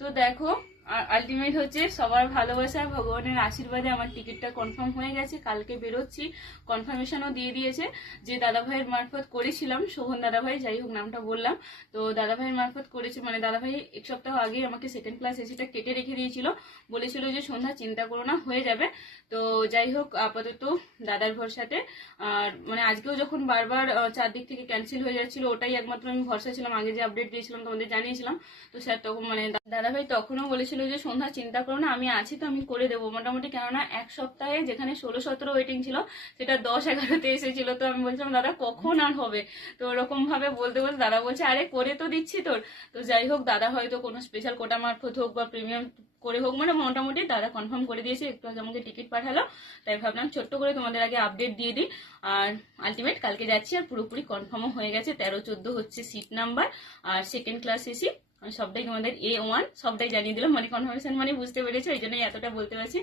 তো দেখো আলটিমেট হচ্ছে সবার ভালোবাসা ভগবানের আশীর্বাদে আমার টিকিটটা কনফার্ম হয়ে গেছে। কালকে বেরোচ্ছি, কনফার্মেশনও দিয়ে দিয়েছে। যে দাদাভাইয়ের মারফত করেছিলাম, শোভন দাদাভাই, যাই হোক নামটা বললাম, তো দাদাভাইয়ের মারফত করেছি, মানে দাদাভাই এক সপ্তাহ আগে আমাকে সেকেন্ড ক্লাস এসিটা কেটে রেখে দিয়েছিল, বলেছিল যে সন্ধ্যা চিন্তা করো না, হয়ে যাবে। তো যাই হোক আপাতত দাদার ভরসাতে, আর মানে আজকেও যখন বারবার চারদিক থেকে ক্যান্সেল হয়ে যাচ্ছিল, ওটাই একমাত্র আমি ভরসা ছিলাম। আগে যে আপডেট দিয়েছিলাম তোমাদের জানিয়েছিলাম, তো স্যার তখন মানে দাদাভাই তখনও বলেছিল যে সন্ধ্যা চিন্তা করো না, আমি আছি তো, আমি করে দেবো মোটামুটি। কেননা এক সপ্তাহে যেখানে 16-17 ওয়েটিং ছিল, সেটা 10-11তে এসেছিল। তো আমি বলছিলাম দাদা কখন আর হবে, তো ওরকম ভাবে বলতে বলতে দাদা বলছে আরে করে তো দিচ্ছি তোর। তো যাই হোক দাদা হয়তো কোনো স্পেশাল কোটা মারফত হোক বা প্রিমিয়াম করে হোক, মানে মোটামুটি দাদা কনফার্ম করে দিয়েছে, একটু আগে আমাকে টিকিট পাঠালো। তাই ভাবলাম ছোট্ট করে তোমাদের আগে আপডেট দিয়ে দিই। আর আলটিমেট কালকে যাচ্ছি, আর পুরোপুরি কনফার্মও হয়ে গেছে। 13-14 হচ্ছে সিট নাম্বার, আর সেকেন্ড ক্লাস এসি সবটাই তোমাদের A1 সবটাই জানিয়ে দিলাম, মানে কনফার্মেশন মানে বুঝতে পেরেছো, এই জন্যই এতটা বলতে পারছি।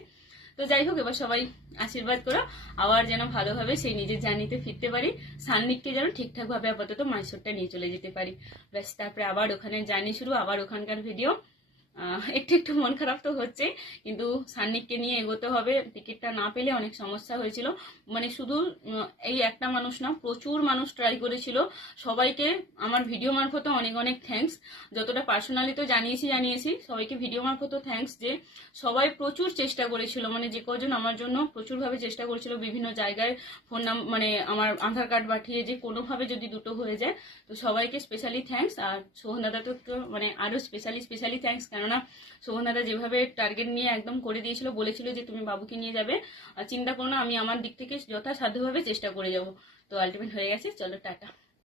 তো যাই হোক এবার সবাই আশীর্বাদ করো, আবার যেন ভালোভাবে সেই নিজের জার্নিতে ফিরতে পারি, সান্নিককে যেন ঠিকঠাক ভাবে আপাতত মাইসোরটা নিয়ে চলে যেতে পারি। ব্যাস তারপরে আবার ওখানে জার্নি শুরু, আবার ওখানকার ভিডিও। একটু একটু মন খারাপ তো হচ্ছে, কিন্তু সান্নিককে নিয়ে এগোতে হবে। টিকিটটা না পেলে অনেক সমস্যা হয়েছিল, মানে শুধু এই একটা মানুষ না, প্রচুর মানুষ ট্রাই করেছিল। সবাইকে আমার ভিডিও মারফত অনেক অনেক থ্যাঙ্কস। যতটা পার্সোনালি তো জানিয়েছি সবাইকে ভিডিও মারফত থ্যাঙ্কস, যে সবাই প্রচুর চেষ্টা করেছিল, মানে যে কজন আমার জন্য প্রচুরভাবে চেষ্টা করেছিল, বিভিন্ন জায়গায় ফোন নাম্বার মানে আমার আধার কার্ড পাঠিয়ে যে কোনোভাবে যদি দুটো হয়ে যায়। তো সবাইকে স্পেশালি থ্যাঙ্কস। আর সোহন দাদা তো মানে আরো স্পেশালি থ্যাঙ্কস, কেননা সোহন দাদা যেভাবে টার্গেট নিয়ে একদম করে দিয়েছিল, বলেছিল যে তুমি বাবুকে নিয়ে যাবে, আর চিন্তা করো না, আমি আমার দিক থেকে যথাসাধ্যভাবে চেষ্টা করে যাব। তো আলটিমেট হয়ে গেছে, চলো টাটা।